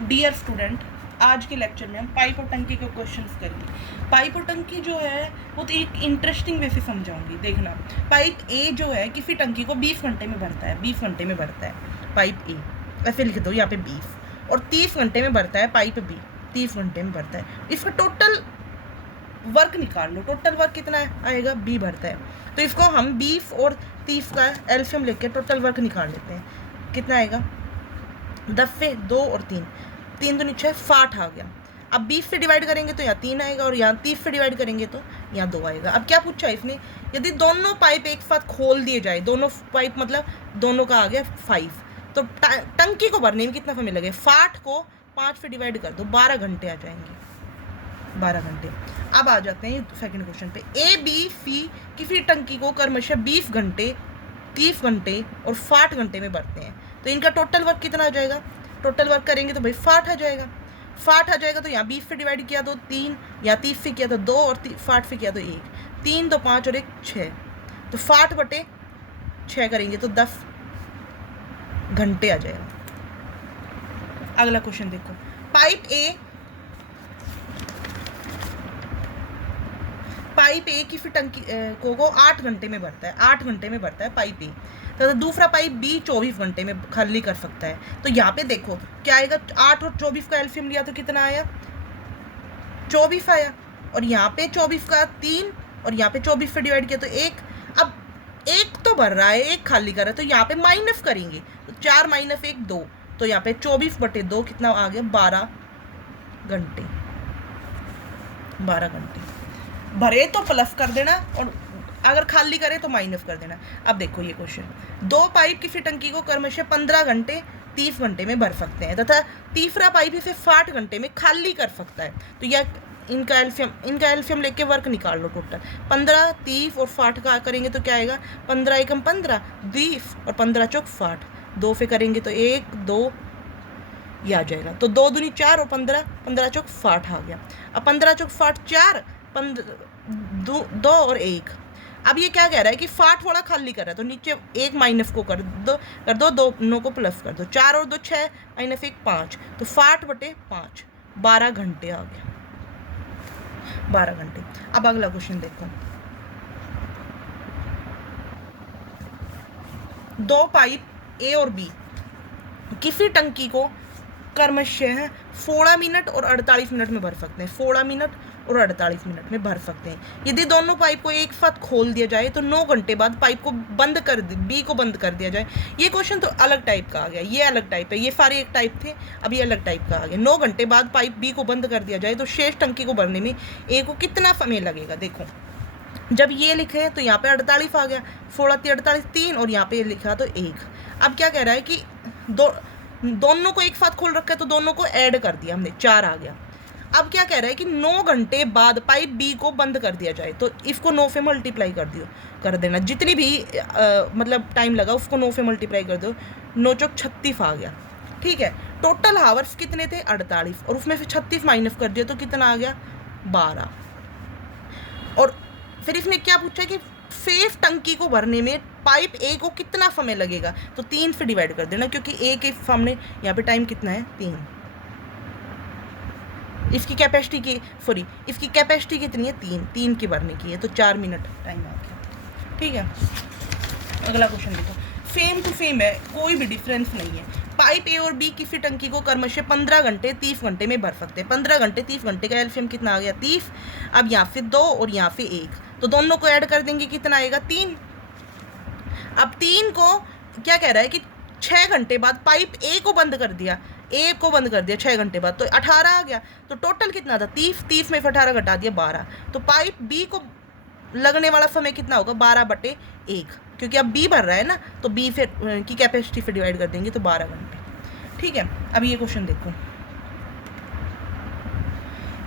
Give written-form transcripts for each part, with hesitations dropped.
Dear student, आज के lecture में हम पाइप और टंकी के क्वेश्चंस करेंगे। पाइप और टंकी जो है वो तो एक इंटरेस्टिंग वे से समझाऊंगी। देखना, पाइप ए जो है किसी टंकी को 20 घंटे में भरता है, 20 घंटे में भरता है पाइप ए, ऐसे लिख दो यहाँ पे 20, और 30 घंटे में भरता है पाइप बी, 30 घंटे में भरता है। इसका टोटल वर्क निकाल लो, टोटल वर्क कितना आएगा, बी भरता है, तो इसको हम 20 और 30 का एलसीएम लेके टोटल वर्क निकाल लेते हैं। कितना आएगा, 10 से 2 और 3, 3 दूनी 6, 60 आ गया। अब 20 से डिवाइड करेंगे तो यहाँ 3 आएगा, और यहाँ 30 से डिवाइड करेंगे तो यहाँ 2 आएगा। अब क्या पूछा इसने, यदि दोनों पाइप एक साथ खोल दिए जाए, दोनों पाइप मतलब दोनों का आ गया 5, तो टंकी को भरने में कितना समय लगे, 60 को 5 से डिवाइड कर दो, 12 घंटे आ जाएंगे, 12 घंटे। अब आ जाते हैं सेकंड क्वेश्चन पे। ए बी सी किसी टंकी को क्रमशः 20 घंटे, 30 घंटे और 60 घंटे में भरते हैं, तो इनका टोटल वर्क कितना आ जाएगा। टोटल वर्क करेंगे तो भाई 60 आ जाएगा, 60 आ जाएगा, तो यहाँ 20 से डिवाइड किया तो 3, यहाँ 30 से किया तो 2, और 60 से किया तो 1, 3 2 5 और 1 6, तो 60 बटे 6 करेंगे तो 10 घंटे आ जाएगा। अगला क्वेश्चन देखो, पाइप ए की फिर टंकी को 8 घंटे में भरता है, 8 घंटे में भरता है पाइप ए, तो दूसरा पाइप बी 24 घंटे में खाली कर सकता है। तो यहाँ पे देखो क्या आएगा, 8 और 24 का एलसीएम लिया तो कितना आया, 24 आया, और यहाँ पे 24 का 3, और यहाँ पे 24 से डिवाइड किया तो 1। अब 1 तो भर रहा है, 1 खाली कर रहा है, तो यहाँ पे माइनस करेंगे, तो 4 माइनस 1 2, तो यहाँ पे 24 बटे 2 कितना आ गया, 12 घंटे, 12 घंटे। भरे तो प्लस कर देना, और अगर खाली करे तो माइनस कर देना। अब देखो ये क्वेश्चन, 2 पाइप किसी टंकी को क्रमशः 15 घंटे 30 घंटे में भर सकते हैं, तथा तीसरा पाइप इसे 60 घंटे में खाली कर सकता है, तो यह इनका एल्सियम लेके वर्क निकाल लो। टोटल 15 30 और 60 का करेंगे तो क्या आएगा, 15 एकम 15 20 और 15 चौक 60, 2 से करेंगे तो 1 2 ये आ जाएगा, तो 2 दूनी 4 और 15 चौक 60 आ गया। अब 15 चौक 60 4, 2 और 1। अब ये क्या कह रहा है कि 60 वाला खाली कर रहा है, तो नीचे 1 माइनस को कर दो, 2 को प्लस कर दो, 4 और 2 6 माइनस 1 5, तो 60 बटे 5, 12 घंटे आ गया, 12 घंटे। अब अगला क्वेश्चन देखो, 2 पाइप ए और बी किसी टंकी को क्रमशः 16 मिनट और 48 मिनट में भर सकते हैं, 16 मिनट और 48 मिनट में भर सकते हैं। यदि दोनों पाइप को एक साथ खोल दिया जाए तो 9 घंटे बाद पाइप को बंद कर बी को बंद कर दिया जाए। ये क्वेश्चन तो अलग टाइप का आ गया, ये अलग टाइप है, ये सारे एक टाइप थे, अब ये अलग टाइप का आ गया। 9 घंटे बाद पाइप बी को बंद कर दिया जाए तो शेष टंकी को भरने में ए को कितना समय लगेगा। देखो जब ये लिखे तो यहाँ पे 48 आ गया, 16 48 3, और यहाँ पे लिखा तो 1। अब क्या कह रहा है कि दोनों को एक साथ खोल रखा है, तो दोनों को ऐड कर दिया हमने, 4 आ गया। अब क्या कह रहा है कि 9 घंटे बाद पाइप बी को बंद कर दिया जाए, तो इसको 9 से मल्टीप्लाई कर देना, जितनी भी मतलब टाइम लगा उसको 9 से मल्टीप्लाई कर दो, 9 चौक 36 आ गया। ठीक है, टोटल हावर्स कितने थे, 48, और उसमें से 36 माइनस कर दिया तो कितना आ गया, 12। और फिर इसने क्या पूछा कि सेफ टंकी को भरने में पाइप ए को कितना समय लगेगा, तो 3 से डिवाइड कर देना, क्योंकि ए के सामने यहाँ पे टाइम कितना है, 3। इसकी कैपेसिटी कितनी है, 3 की भरने की है, तो 4 मिनट टाइम आ गया। ठीक है, अगला क्वेश्चन देखो, सेम टू सेम है, कोई भी डिफरेंस नहीं है। पाइप ए और बी किसी टंकी को क्रमशः 15 घंटे 30 घंटे में भर सकते हैं। 15 घंटे 30 घंटे का एलसीएम कितना आ गया, 30। अब यहाँ से 2 और यहाँ से 1, तो दोनों को ऐड कर देंगे, कितना आएगा, 3। अब 3 को क्या कह रहा है कि 6 घंटे बाद पाइप ए को बंद कर दिया, 6 घंटे बाद, तो 18 आ गया। तो टोटल कितना था, 30 में से 18 घटा दिया, 12। तो पाइप बी को लगने वाला समय कितना होगा, 12 बटे 1, क्योंकि अब बी भर रहा है ना, तो बी फिर की कैपेसिटी फिर डिवाइड कर देंगे, तो 12 घंटे। ठीक है, अब ये क्वेश्चन देखो,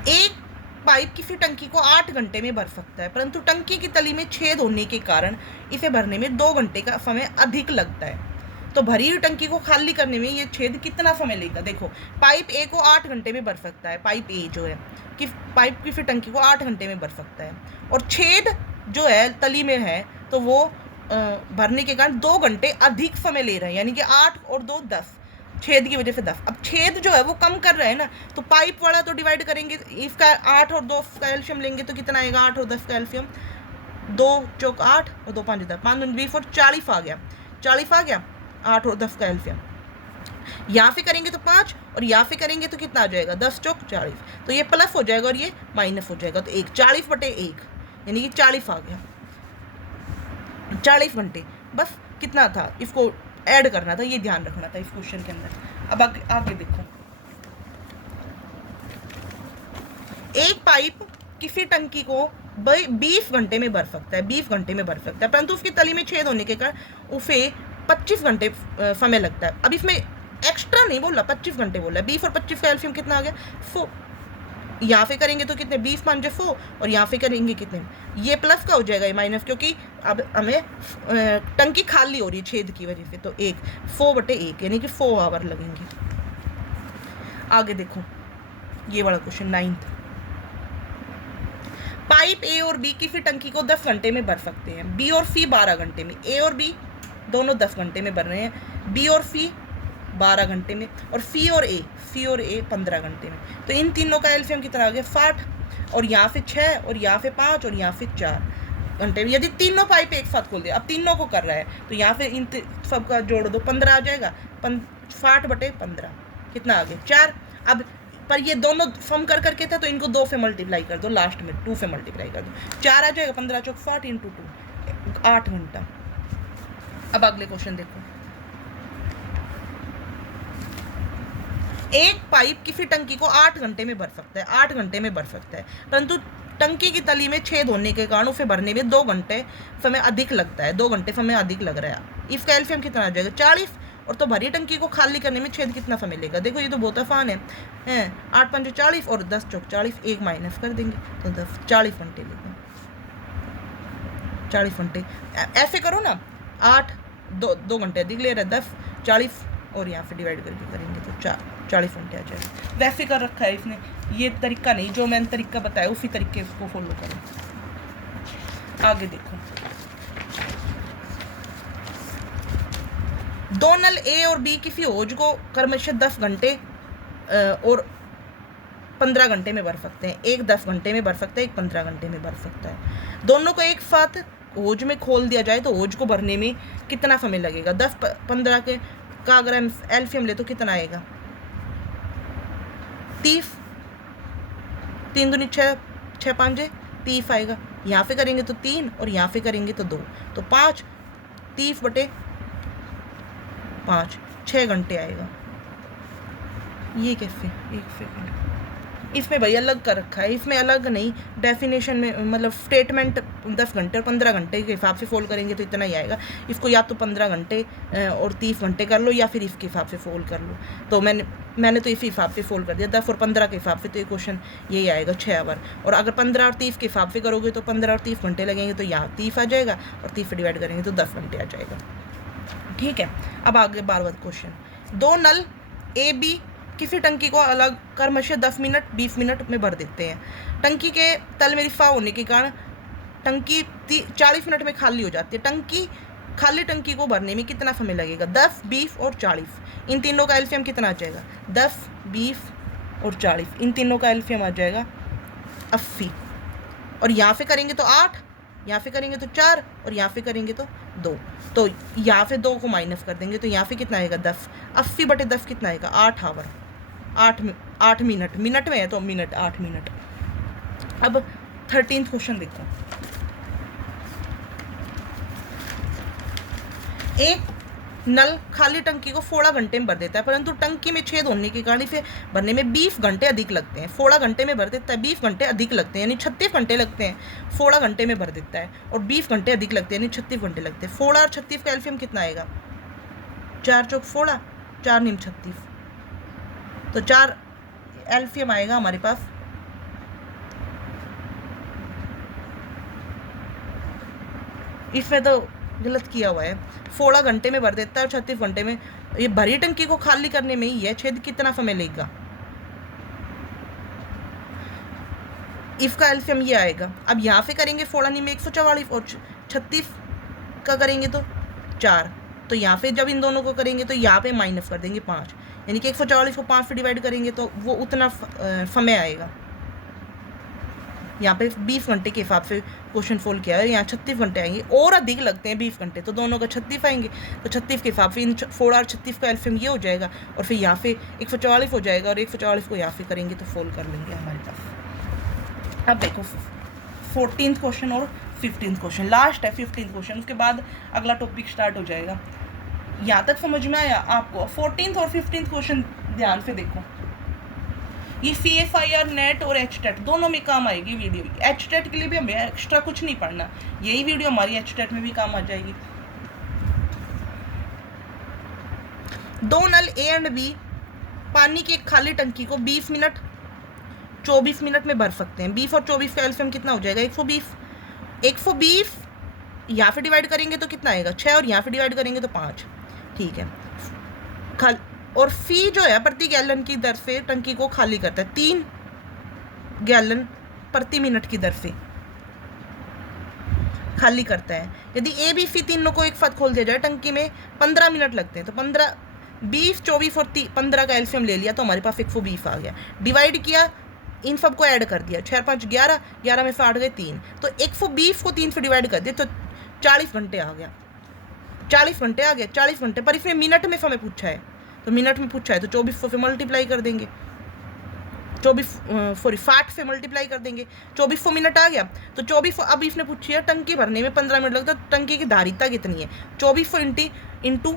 एक पाइप किसी टंकी को 8 घंटे में भर सकता है, परंतु टंकी की तली में छेद होने के कारण इसे भरने में 2 घंटे का समय अधिक लगता है। तो भरी हुई टंकी को खाली करने में ये छेद कितना समय लेगा। देखो पाइप ए को 8 घंटे में भर सकता है, पाइप ए जो है कि पाइप की फिर टंकी को 8 घंटे में भर सकता है, और छेद जो है तली में है तो वो भरने के कारण 2 घंटे अधिक समय ले रहे हैं, यानी कि 8 और 2 10, छेद की वजह से 10। अब छेद जो है वो कम कर रहा है ना, तो पाइप वाला तो डिवाइड करेंगे, इसका 8 और 2 का एल्शियम लेंगे तो कितना आएगा, 8 और 10 का एल्शियम, 2 चौक 8 और 2 5 10, 5 दूनी 20 और 40 आ गया, 40 आ गया, 8 और 10 का एल्शियम। यहाँ पे करेंगे तो 5 और यहाँ पे करेंगे तो कितना आ जाएगा, 10 चौक 40, तो ये प्लस हो जाएगा और ये माइनस हो जाएगा, तो 1 40/1 यानी कि 40 आ गया, 40 घंटे। बस कितना था, इसको ऐड करना था, ये ध्यान रखना था इस क्वेश्चन के अंदर। अब आगे देखो, एक पाइप किसी टंकी को 20 घंटे में भर सकता है, 20 घंटे में भर सकता है, परंतु उसकी तली में छेद होने के कारण उसे 25 घंटे समय लगता है। अब इसमें एक्स्ट्रा नहीं बोला, 25 घंटे बोला, 20 और 25 का एल्शियम कितना आ गया, 4। यहाँ पे करेंगे तो कितने, 20 5 4, और यहाँ पे करेंगे कितने, ये प्लस का हो जाएगा, ये माइनस, क्योंकि अब हमें टंकी खाली हो रही है छेद की वजह से, तो 4/1 यानी कि 4 आवर लगेंगे। आगे देखो ये वाला क्वेश्चन 9th, पाइप ए और बी किसी टंकी को 10 घंटे में भर सकते हैं, बी और सी 12 घंटे में। ए और बी दोनों 10 घंटे में भर रहे हैं, बी और सी 12 घंटे में, और सी और ए 15 घंटे में। तो इन तीनों का एल्शियम कितना आ गया, 60, और यहाँ से 6 और यहाँ से 5 और यहाँ से 4 घंटे में। यदि तीनों पाइप एक साथ खोल दिया, अब तीनों को कर रहा है, तो यहाँ पे इन सबका जोड़ दो, 15 आ जाएगा, 60/15 कितना आ गया, 4। अब पर ये दोनों सम कर करके था, तो इनको 2 से मल्टीप्लाई कर दो, लास्ट में 2 से मल्टीप्लाई कर दो, 4 आ जाएगा, 15 चौक 60 × 2 8 घंटा। अब अगले क्वेश्चन देखो, एक पाइप किसी टंकी को 8 घंटे में भर सकता है, 8 घंटे में भर सकता है, परंतु टंकी की तली में छेद होने के कारण उसे भरने में 2 घंटे समय अधिक लगता है, 2 घंटे समय अधिक लग रहा है। इसका एल्शियम कितना आ जाएगा, 40, और तो भरी टंकी को खाली करने में छेद कितना समय लेगा, देखो ये तो बहुत आसान है, 8 5 40 और 10 चौक 40, 1 माइनस कर देंगे तो 10 40 घंटे लेगा, 40 घंटे। ऐसे करो ना, 8 2 घंटे अधिक ले रहा है, 10 40 और यहाँ पे डिवाइड करके करेंगे तो 40 घंटे आ जाएगा। वैसे कर रखा है इसने, ये तरीका नहीं, जो मैंने तरीका बताया उसी तरीके को फॉलो करो। आगे देखो, 2 नल ए और बी किसी हौज को क्रमशः 10 घंटे और 15 घंटे में भर सकते हैं, एक 10 घंटे में भर सकता है, एक 15 घंटे में भर सकता है। दोनों को एक साथ हौज में खोल दिया जाए तो हौज को भरने में कितना समय लगेगा, 10 15 के का अगर हम एल्शियम ले तो कितना आएगा, 30, 3 दूनी 6 6 5 30 आएगा। यहाँ पे करेंगे तो 3 और यहाँ पे करेंगे तो 2, तो 5 30/5 6 घंटे आएगा। ये कैसे, एक सेकेंड, इसमें भाई अलग कर रखा है, इसमें अलग नहीं, डेफिनेशन में मतलब स्टेटमेंट 10 घंटे और 15 घंटे के हिसाब से फोल्ड करेंगे तो इतना ही आएगा। इसको या तो 15 घंटे और 30 घंटे कर लो, या फिर इसके हिसाब से फोल्ड कर लो। तो मैंने तो इसी हिसाब से फोल्ड कर दिया, 10 और 15 के हिसाब से, तो ये क्वेश्चन यही आएगा 6 आवर। और अगर 15 और 30 के हिसाब से करोगे तो 15 और 30 घंटे लगेंगे, तो यहाँ 30 आ जाएगा, और 30 से डिवाइड करेंगे तो 10 घंटे आ जाएगा। ठीक है, अब आगे 12वां क्वेश्चन, 2 नल ए बी किसी टंकी को अलग क्रमशः 10 मिनट 20 मिनट में भर देते हैं। टंकी के तल में रिफा होने के कारण टंकी 40 मिनट में खाली हो जाती है। खाली टंकी को भरने में कितना समय लगेगा, 10 20 और 40। इन तीनों का एल्शियम कितना आ जाएगा, 10 20 और 40, इन तीनों का एल्शियम आ जाएगा 80। और यहाँ पे करेंगे तो 8, यहाँ पे करेंगे तो 4, और यहाँ पे करेंगे तो 2, तो यहाँ पे 2 को माइनस कर देंगे तो यहाँ पे कितना आएगा, 10। 80/10 कितना आएगा, 8 आवर, 8 मिनट, मिनट में है तो मिनट, 8 मिनट। अब 13th क्वेश्चन देखो, एक नल खाली टंकी को 16 घंटे में भर देता है, परंतु टंकी में छेद होने के कारण इसे भरने में 20 घंटे अधिक लगते हैं। 16 घंटे में भर देता है, 20 घंटे अधिक लगते हैं, यानी 36 घंटे लगते हैं। 16 घंटे में भर देता है और 20 घंटे अधिक लगते हैं, यानी 36 घंटे लगते हैं। 16 और 36 का एल्शियम कितना आएगा, 4 चौक 16, 4 निम 36, तो 4 एल्शियम आएगा हमारे पास। इसमें तो गलत किया हुआ है, 16 घंटे में भर देता है और 36 घंटे में। ये भरी टंकी को खाली करने में ही है, छेद कितना समय लेगा, इसका एल्शियम ये आएगा। अब यहाँ से करेंगे 16 में 144 और 36 का करेंगे तो 4, तो यहाँ पे जब इन दोनों को करेंगे तो यहाँ पे माइनस कर देंगे 5, यानी कि 144 को 5 से डिवाइड करेंगे तो वो उतना समय आएगा। यहाँ पे 20 घंटे के हिसाब से क्वेश्चन सोल्व किया है, यहाँ 36 घंटे आएंगे, और अधिक लगते हैं 20 घंटे, तो दोनों का 36 आएंगे, तो 36 के हिसाब से इन 4 और 36 का एल्फियम ये हो जाएगा, और फिर यहाँ पे 144 हो जाएगा, और 144 को यहाँ पे करेंगे तो सोल्व कर लेंगे हमारे पास। अब देखो 14th क्वेश्चन और 15th क्वेश्चन, लास्ट है 15th क्वेश्चन, उसके बाद अगला टॉपिक स्टार्ट हो जाएगा। यहाँ तक समझ में आया आपको? 14th और 15th क्वेश्चन ध्यान से देखो, ये CFIR नेट और HTET दोनों में काम आएगी वीडियो। HTET के लिए भी हमें एक्स्ट्रा कुछ नहीं पढ़ना, यही वीडियो हमारी HTET में भी काम आ जाएगी। दो नल A एंड B पानी की एक खाली टंकी को 20 मिनट 24 मिनट में भर सकते हैं। 20 और 24 का एल्सियम कितना हो जाएगा? 120। 120 यहाँ पे डिवाइड करेंगे तो कितना आएगा? 6, और यहाँ पे डिवाइड करेंगे तो 5। ठीक है। और फी जो है प्रति गैलन की दर से टंकी को खाली करता है, 3 गैलन प्रति मिनट की दर से खाली करता है। यदि A B C तीनों को एक साथ खोल दिया जाए टंकी में 15 मिनट लगते हैं, तो 15 20 24 और 15 का एल्सियम ले लिया तो हमारे पास 120 आ गया। डिवाइड किया, इन सब को ऐड कर दिया, 6 5 11, 11 में से 8 गए 3, तो 120 को 3 से डिवाइड कर दिया तो 40 घंटे आ गया। 40 घंटे आ गया, 40 घंटे, पर इसमें मिनट में समय पूछा है, तो मिनट में पूछा है तो 24 से मल्टीप्लाई कर देंगे, 60 से मल्टीप्लाई कर देंगे, 2400 मिनट आ गया। तो 2400, अब इसने पूछी है टंकी भरने में 15 मिनट लगता है, तो टंकी की धारिता कितनी है? 2400 इंटू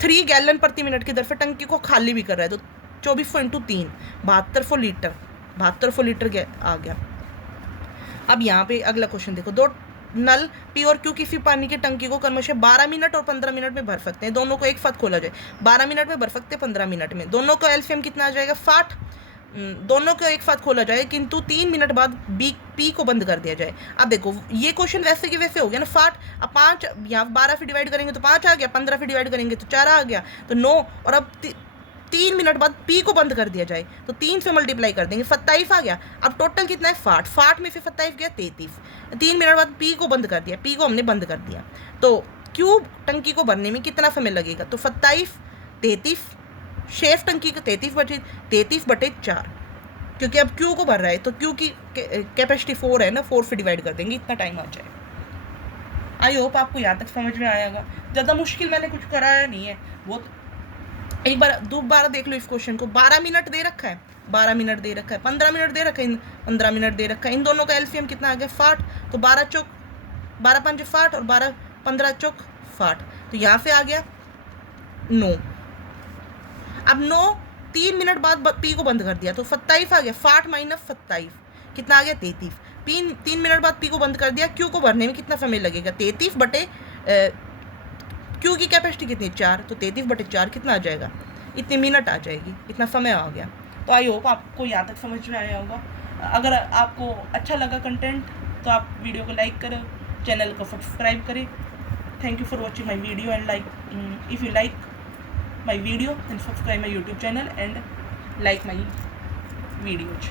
3 गैलन प्रति मिनट की दर से टंकी को खाली भी कर रहा है, तो 2400 इंटू 3 7200 लीटर, 7200 लीटर आ गया। अब यहाँ पे अगला क्वेश्चन देखो, दो नल P और Q किसी पानी की टंकी को क्रमशः 12 मिनट और 15 मिनट में भर सकते हैं। दोनों को एक साथ खोला जाए, 12 मिनट में भर सकते हैं, 15 मिनट में। दोनों का एल्सियम कितना आ जाएगा? 60। दोनों को एक साथ खोला जाए, किंतु 3 मिनट बाद P को बंद कर दिया जाए। अब देखो ये क्वेश्चन वैसे कि वैसे हो गया ना, 60। अब 5 यहाँ 12 से डिवाइड करेंगे तो 5 आ गया, 15 से डिवाइड करेंगे तो 4 आ गया, तो 9, और अब 3 मिनट बाद P को बंद कर दिया जाए तो 3 से मल्टीप्लाई कर देंगे, 27 आ गया। अब टोटल कितना है? 60। 60 में से 27 गया 33। 3 मिनट बाद P को बंद कर दिया, P को हमने बंद कर दिया, तो Q टंकी को भरने में कितना समय लगेगा? तो 27 33, शेफ टंकी का 33 बचे 33/4, क्योंकि अब Q को भर रहा है तो Q की कैपेसिटी 4 है ना, 4 से डिवाइड कर देंगे, इतना टाइम आ जाए। आई होप आपको यहाँ तक समझ में आएगा। ज़्यादा मुश्किल मैंने कुछ कराया नहीं है, वो एक बार दोबारा देख लो इस क्वेश्चन को। 12 मिनट दे रखा है, 12 मिनट दे रखा है, 15 मिनट दे रखा है, 15 मिनट दे रखा है। इन दोनों का एल्सियम कितना आ गया? 60। तो 12 चौक 12 5 60 और 12 15 चौक 60, तो यहाँ से आ गया 9। अब 9 3 मिनट बाद P को बंद कर दिया तो 27 आ गया। 60 माइनस 27 कितना आ गया? 33। 3 मिनट बाद P को बंद कर दिया, Q को भरने में कितना समय लगेगा? 33 बटे Q की कैपेसिटी कितनी? 4, तो 33/4 कितना आ जाएगा? इतनी मिनट आ जाएगी, इतना समय आ गया। तो आई होप आपको यहाँ तक समझ में आया होगा। अगर आपको अच्छा लगा कंटेंट तो आप वीडियो को लाइक करें, चैनल को सब्सक्राइब करें। Thank you for watching my video and like if you like my video then subscribe my YouTube channel and like my videos.